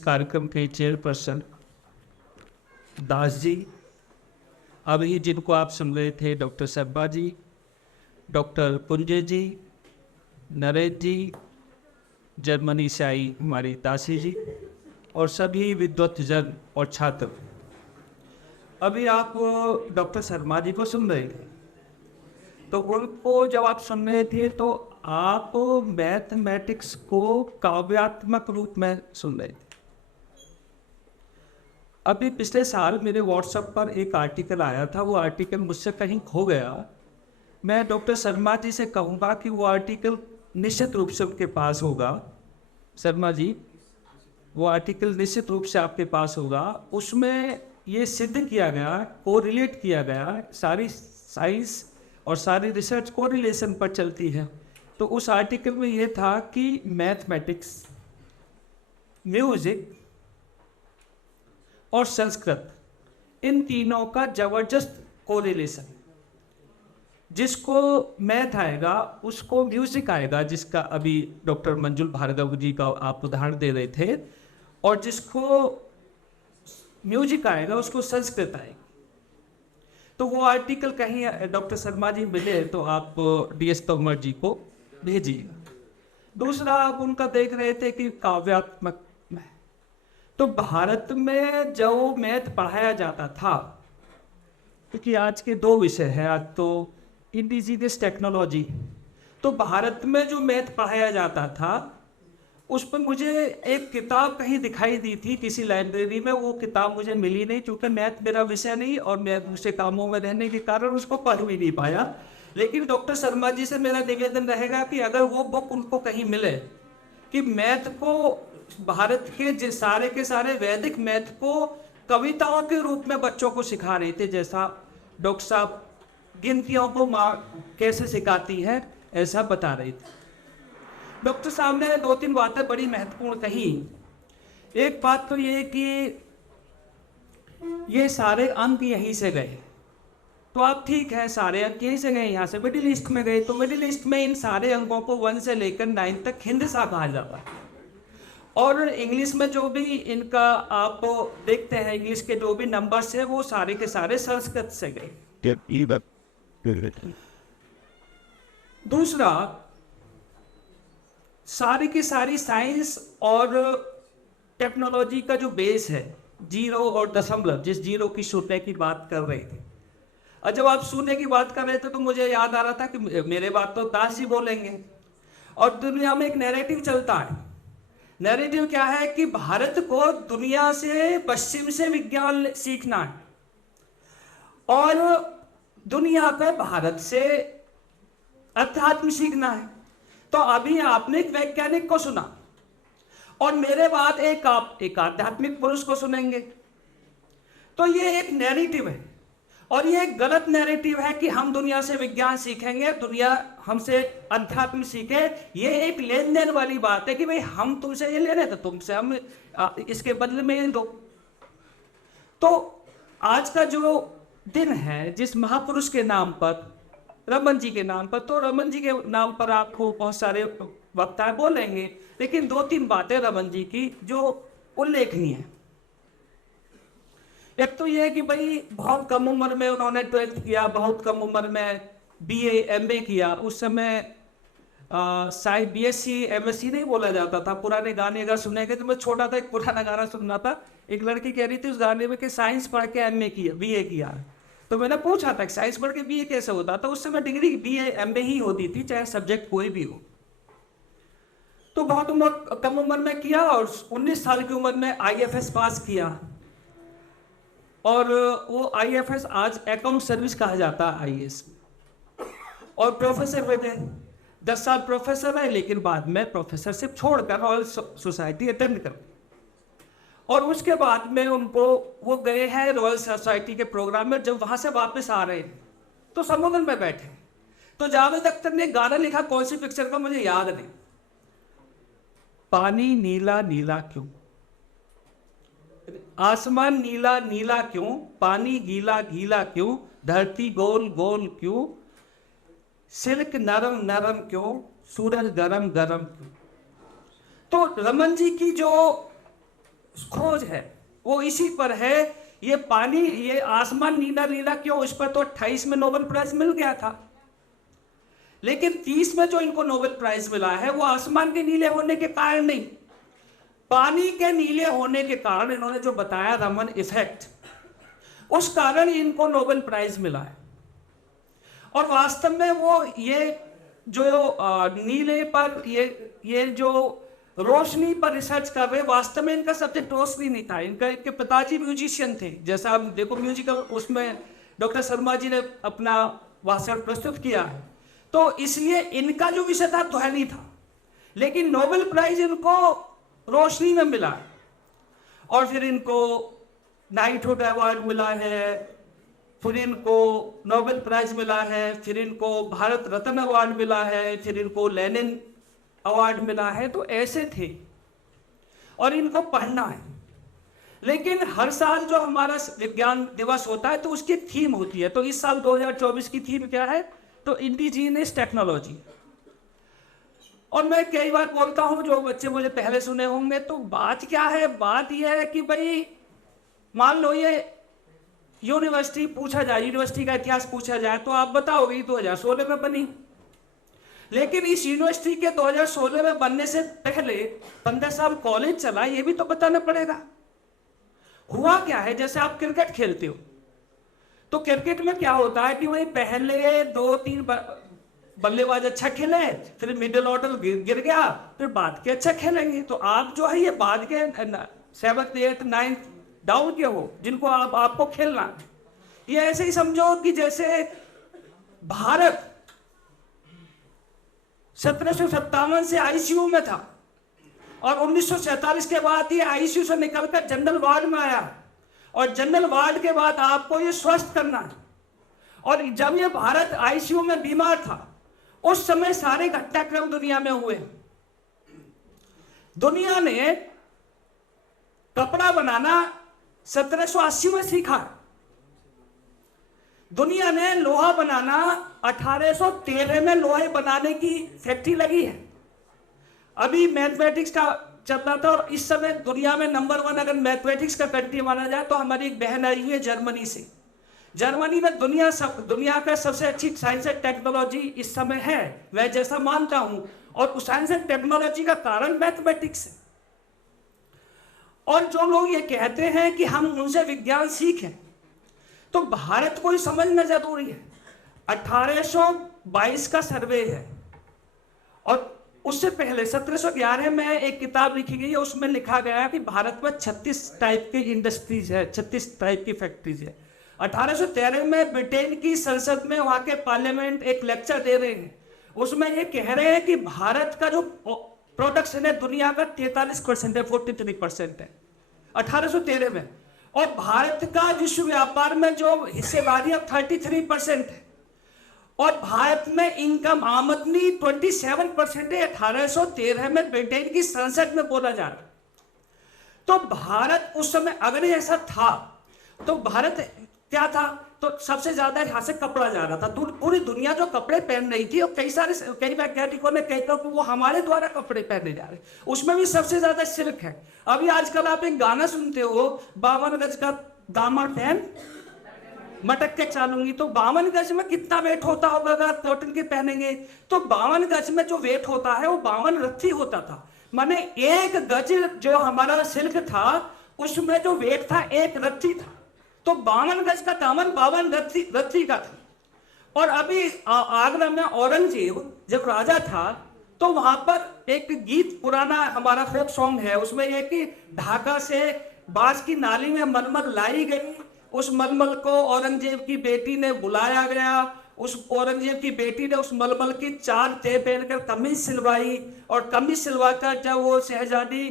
कार्यक्रम के चेयरपर्सन दास जी, अभी जिनको आप सुन रहे थे डॉक्टर शर्मा जी, डॉक्टर पुंजे जी, नरेश जी, जर्मनी से आई हमारी दासी जी और सभी विद्वत्तजन और छात्र। अभी आप डॉक्टर शर्मा जी को सुन रहे थे, तो उनको जब आप सुन रहे थे तो आप मैथमेटिक्स को काव्यात्मक रूप में सुन रहे थे। अभी पिछले साल मेरे व्हाट्सएप पर एक आर्टिकल आया था, वो आर्टिकल मुझसे कहीं खो गया। मैं डॉक्टर शर्मा जी से कहूँगा कि वो आर्टिकल निश्चित रूप से उनके पास होगा। शर्मा जी, वो आर्टिकल निश्चित रूप से आपके पास होगा। उसमें ये सिद्ध किया गया, कोरिलेट किया गया, सारी साइंस और सारी रिसर्च कोरिलेशन पर चलती है। तो उस आर्टिकल में ये था कि मैथमेटिक्स, म्यूजिक और संस्कृत, इन तीनों का जबरदस्त कोरिलेशन। जिसको मैथ आएगा उसको म्यूजिक आएगा, जिसका अभी डॉक्टर मंजुल भार्गव जी का आप उदाहरण दे रहे थे, और जिसको म्यूजिक आएगा उसको संस्कृत आएगी। तो वो आर्टिकल कहीं डॉक्टर शर्मा जी मिले तो आप DS तोमर जी को भेजिएगा। दूसरा, आप उनका देख रहे थे कि काव्यात्मक में, तो भारत में जो मैथ पढ़ाया जाता था, क्योंकि आज के दो विषय हैं, आज तो इंडिजीनियस टेक्नोलॉजी, तो भारत में जो मैथ पढ़ाया जाता था उस पर मुझे एक किताब कहीं दिखाई दी थी किसी लाइब्रेरी में। वो किताब मुझे मिली नहीं, क्योंकि मैथ मेरा विषय नहीं और मैं दूसरे कामों में रहने के कारण उसको पढ़ भी नहीं पाया। लेकिन डॉक्टर शर्मा जी से मेरा निवेदन रहेगा कि अगर वो बुक उनको कहीं मिले कि मैथ को, भारत के सारे वैदिक मैथ को कविताओं के रूप में बच्चों को सिखा रहे थे, जैसा डॉक्टर साहब गिनतियों को माँ कैसे सिखाती है ऐसा बता रही थी। डॉक्टर साहब ने दो तीन बातें बड़ी महत्वपूर्ण कही। एक बात तो ये कि ये सारे अंक यहीं से गए, तो आप ठीक है, सारे अंक यहीं से गए, यहाँ से मिडिल ईस्ट में गए, तो मिडिल ईस्ट में इन सारे अंकों को 1 से लेकर 9 तक हिंदसा कहा जाता है। और इंग्लिश में जो भी इनका आप देखते हैं, इंग्लिश के जो भी नंबर्स है वो सारे के सारे संस्कृत से गए। दूसरा, सारी की सारी साइंस और टेक्नोलॉजी का जो बेस है, जीरो और दशमलव, जिस जीरो की शून्य की बात कर रहे थे, और जब आप शून्य की बात कर रहे थे तो मुझे याद आ रहा था कि मेरे बात तो दास ही बोलेंगे। और दुनिया में एक नैरेटिव चलता है। नैरेटिव क्या है कि भारत को दुनिया से, पश्चिम से विज्ञान सीखना है और दुनिया को भारत से अध्यात्म सीखना है। तो अभी आपने एक वैज्ञानिक को सुना और मेरे बाद एक आध्यात्मिक पुरुष को सुनेंगे, तो ये एक नैरेटिव है और ये एक गलत नैरेटिव है कि हम दुनिया से विज्ञान सीखेंगे, दुनिया हमसे अध्यात्म सीखे। ये एक लेन देन वाली बात है कि भाई हम तुमसे ये ले रहे थे, तुमसे हम इसके बदले में ये दो। तो आज का जो दिन है, जिस महापुरुष के नाम पर, रमन जी के नाम पर, तो रमन जी के नाम पर आपको बहुत सारे वक्ता बोलेंगे, लेकिन 2-3 बातें रमन जी की जो उल्लेखनीय है। एक तो यह है कि भाई बहुत कम उम्र में उन्होंने 12th किया, बहुत कम उम्र में BA MA किया। उस समय शायद BSc MSc नहीं बोला जाता था। पुराने गाने अगर सुनेंगे तो मैं छोटा था, एक पुराना गाना सुनना था, एक लड़की कह रही थी उस गाने में कि साइंस पढ़ के MA किया, BA किया। तो मैंने पूछा था कि साइंस पढ़ के BA कैसे होता था। उस समय डिग्री BA MA ही होती थी, चाहे सब्जेक्ट कोई भी हो। तो बहुत कम उम्र में किया और 19 साल की उम्र में IFS पास किया। और वो IFS आज अकाउंट सर्विस कहा जाता है, IAS। और प्रोफेसर हुए थे, 10 साल प्रोफेसर है, लेकिन बाद में प्रोफेसरशिप छोड़कर रॉयल सोसाइटी अटेंड कर। और उसके बाद में उनको, वो गए हैं रॉयल सोसाइटी के प्रोग्राम में। जब वहां से वापस आ रहे हैं तो समुद्र में बैठे, तो जावेद अख्तर ने गाना लिखा, कौन सी पिक्चर का मुझे याद नहीं, पानी नीला नीला क्यों, आसमान नीला नीला क्यों, पानी गीला गीला क्यों, धरती गोल गोल क्यों, सिल्क नरम नरम क्यों, सूरज गरम गरम क्यों। तो रमन जी की जो खोज है वो इसी पर है। ये पानी, ये आसमान नीला नीला क्यों, इस पर तो 28 में नोबेल प्राइज मिल गया था, लेकिन 30 में जो इनको नोबेल प्राइज मिला है वो आसमान के नीले होने के कारण नहीं, पानी के नीले होने के कारण, इन्होंने जो बताया रमन इफेक्ट, उस कारण इनको नोबेल प्राइज मिला है। और वास्तव में वो ये जो नीले पर ये जो रोशनी पर रिसर्च कर रहे, वास्तव में इनका सब्जेक्ट रोशनी नहीं था, इनके पिताजी म्यूजिशियन थे। जैसा आप देखो म्यूजिकल उसमें डॉक्टर शर्मा जी ने अपना भाषण प्रस्तुत किया है, तो इसलिए इनका जो विषय था ध्वनि था, लेकिन नोबेल प्राइज इनको रोशनी में मिला। और फिर इनको नाइटहुड अवार्ड मिला है, फिर इनको नोबेल प्राइज मिला है, फिर इनको भारत रत्न अवार्ड मिला है, फिर इनको लेनिन अवार्ड मिला है। तो ऐसे थे, और इनको पढ़ना है। लेकिन हर साल जो हमारा विज्ञान दिवस होता है तो उसकी थीम होती है। तो इस साल 2024 की थीम क्या है? तो इंडिजीनियस टेक्नोलॉजी। और मैं कई बार बोलता हूं, जो बच्चे मुझे पहले सुने होंगे, तो बात क्या है? बात यह है कि भाई मान लो ये यूनिवर्सिटी पूछा जाए, यूनिवर्सिटी का इतिहास पूछा जाए, तो आप बताओगे 2016 में बनी। लेकिन इस यूनिवर्सिटी के 2016 में बनने से पहले 15 साल कॉलेज चला, ये भी तो बताना पड़ेगा। हुआ क्या है, जैसे आप क्रिकेट खेलते हो, तो क्रिकेट में क्या होता है कि वही पहले 2-3 बल्लेबाज अच्छा खेले, फिर मिडिल ऑर्डर गिर गया, फिर बाद के अच्छा खेलेंगे। तो आप जो है ये बाद के 7th 8th 9th डाउन के हो, जिनको आपको खेलना। ये ऐसे ही समझो कि जैसे भारत 1757 से आईसीयू में था, और 1947 के बाद ये आईसीयू से निकलकर जनरल वार्ड में आया, और जनरल वार्ड के बाद आपको ये स्वस्थ करना है। और जब ये भारत आईसीयू में बीमार था, उस समय सारे घटनाक्रम दुनिया में हुए। दुनिया ने कपड़ा बनाना 1780 में सीखा, दुनिया ने लोहा बनाना 1813 में लोहे बनाने की फैक्ट्री लगी है। अभी मैथमेटिक्स का चल रहा था, और इस समय दुनिया में नंबर 1 अगर मैथमेटिक्स का कंट्री माना जाए तो हमारी एक बहन आई हुई है जर्मनी से। जर्मनी में दुनिया का सबसे अच्छी साइंस एंड टेक्नोलॉजी इस समय है, मैं जैसा मानता हूं। और उस साइंस एंड टेक्नोलॉजी का कारण मैथमेटिक्स है। और जो लोग ये कहते हैं कि हम उनसे विज्ञान सीखें, तो भारत को ही समझना जरूरी है। 1822 का सर्वे है, और उससे पहले 1711 में एक किताब लिखी गई है, उसमें लिखा गया है कि भारत में 36 टाइप की इंडस्ट्रीज है, 36 टाइप की फैक्ट्रीज है। 1813 में ब्रिटेन की संसद में वहां के पार्लियामेंट एक लेक्चर दे रहे हैं, उसमें ये कह रहे हैं कि भारत का जो प्रोडक्शन है दुनिया का 43% है, 43% है 1813 में। और भारत का विश्व व्यापार में जो हिस्सेदारी 33% है, और भारत में इनकम आमदनी 27% है, 1813 में ब्रिटेन की संसद में बोला जा रहा। तो भारत उस समय अगर ऐसा था, तो भारत क्या था? तो सबसे ज्यादा यहाँ से कपड़ा जा रहा था, पूरी दुनिया जो कपड़े पहन रही थी, और कई वैज्ञानिकों ने कहता कि वो हमारे द्वारा कपड़े पहने जा रहे, उसमें भी सबसे ज्यादा सिल्क है। अभी आजकल आप एक गाना सुनते हो, 52 गज का दामन पहन मटक के चालूंगी, तो 52 गज में कितना वेट होता होगा अगर कॉटन के पहनेंगे? तो 52 गज में जो वेट होता है वो 52 रत्ती होता था। माने 1 गज जो हमारा सिल्क था, उसमें जो वेट था 1 रत्ती था। तो 52 गज का दामन 52 रत्ती का था। और अभी आगरा में औरंगजेब जब राजा था, तो वहां पर एक गीत पुराना हमारा फोक सॉन्ग है, उसमें यह कि ढाका से बांस की नाली में मलमल लाई गई, उस मलमल को औरंगजेब की बेटी ने बुलाया गया, उस औरंगजेब की बेटी ने उस मलमल की 4 तह पहनकर कमीज सिलवाई, और कमीज सिलवाकर जब वो शहजादी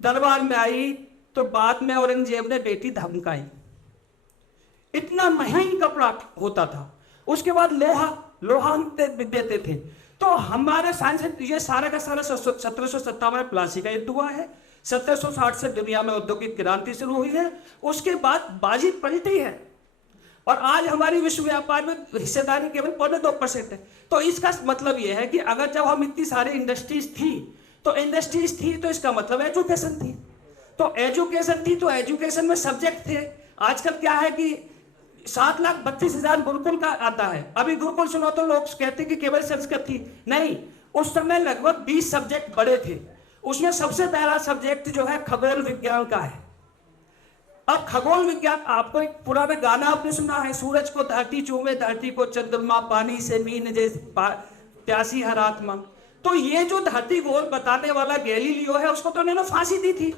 दरबार में आई, तो बाद में औरंगजेब ने बेटी धमकाई। इतना महंगा कपड़ा होता था। उसके बाद लोहा देते थे। तो हमारे साइंस ये सारा का सारा 1757 में प्लासी का युद्ध हुआ है, 1760 से दुनिया में औद्योगिक क्रांति शुरू हुई है, उसके बाद बाजी पलटी है, और आज हमारी विश्व व्यापार में हिस्सेदारी केवल 2% है। तो इसका मतलब यह है कि अगर जब हम इतनी सारी इंडस्ट्रीज थी, तो इसका मतलब एजुकेशन थी। तो एजुकेशन थी, तो एजुकेशन में सब्जेक्ट थे। आजकल क्या है कि 7,32,000 गुरुकुल का आता है। अभी गुरुकुल सुनो तो लोग कहते हैं कि केवल संस्कृत थी, नहीं, उस समय लगभग 20 सब्जेक्ट बड़े थे। उसमें सबसे पहला सब्जेक्ट जो है खगोल विज्ञान का है। अब खगोल विज्ञान, आपको एक पुराना गाना आपने सुना है, सूरज को धरती चूमे, धरती को चंद्रमा, पानी से मीन जैसे प्यासी हर आत्मा। तो ये जो धरती गोल बताने वाला गैलीलियो है, उसको तो उन्होंने फांसी दी थी।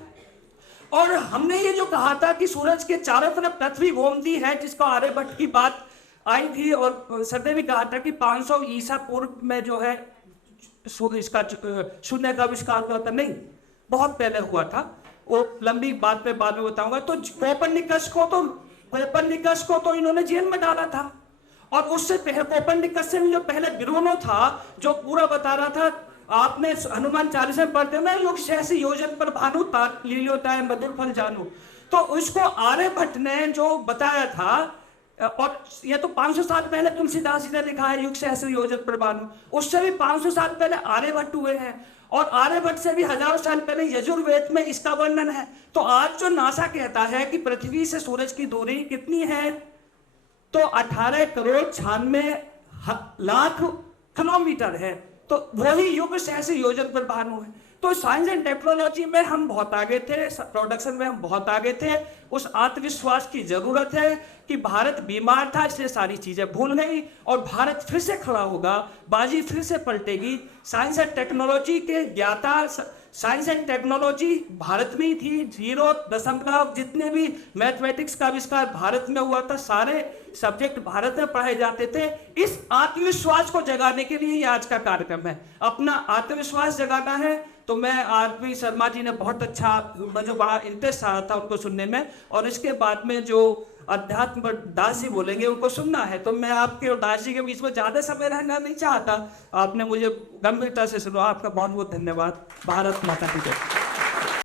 और हमने ये जो कहा था कि सूरज के चारों तरफ पृथ्वी घूमती है, जिसको आर्यभट्ट की बात आई थी, और सर ने भी कहा था कि 500 ईसा पूर्व में जो है इसका शून्य का आविष्कार हुआ था। नहीं, बहुत पहले हुआ था, वो लंबी बात पे बाद में बताऊंगा। तो कोपरनिकस को तो इन्होंने जेल में डाला था। और उससे पहले कोपरनिकस से भी जो पहले ब्रूनो था, जो पूरा बता रहा था, आपने हनुमान चालीसा में पढ़ते ना, युग सहस्र योजन पर भानु लील्योताय मधुर फल जानू। तो उसको आर्यभट्ट ने जो बताया था, और ये तो 500 साल पहले तुलसीदास जी ने लिखा है, युग सहस्र योजन पर भानु। उससे भी 500 साल पहले आर्यभट्ट हुए हैं, और आर्यभट्ट से भी हजारों साल पहले यजुर्वेद में इसका वर्णन है। तो आज जो नासा कहता है कि पृथ्वी से सूरज की दूरी कितनी है, तो 18,96,00,000 किलोमीटर है। तो वही युग सहस्र योजन पर भानु है। तो साइंस एंड टेक्नोलॉजी में हम बहुत आगे थे, प्रोडक्शन में हम बहुत आगे थे। उस आत्मविश्वास की जरूरत है कि भारत बीमार था, इसलिए सारी चीजें भूल गई, और भारत फिर से खड़ा होगा, बाजी फिर से पलटेगी। साइंस एंड टेक्नोलॉजी के ज्ञाता, साइंस एंड टेक्नोलॉजी भारत में ही थी। 0 जितने भी मैथमेटिक्स का आविष्कार भारत में हुआ था, सारे सब्जेक्ट भारत में पढ़ाए जाते थे। इस आत्मविश्वास को जगाने के लिए ये आज का कार्यक्रम है। अपना आत्मविश्वास जगाना है। तो मैं आरपी शर्मा जी ने बहुत अच्छा, मुझे बड़ा इंटरेस्ट आ रहा था उनको सुनने में, और इसके बाद में जो अध्यात्म दास जी बोलेंगे उनको सुनना है। तो मैं आपके और दास जी के बीच में ज्यादा समय रहना नहीं चाहता। आपने मुझे गंभीरता से सुना, आपका बहुत बहुत धन्यवाद। भारत माता की जय।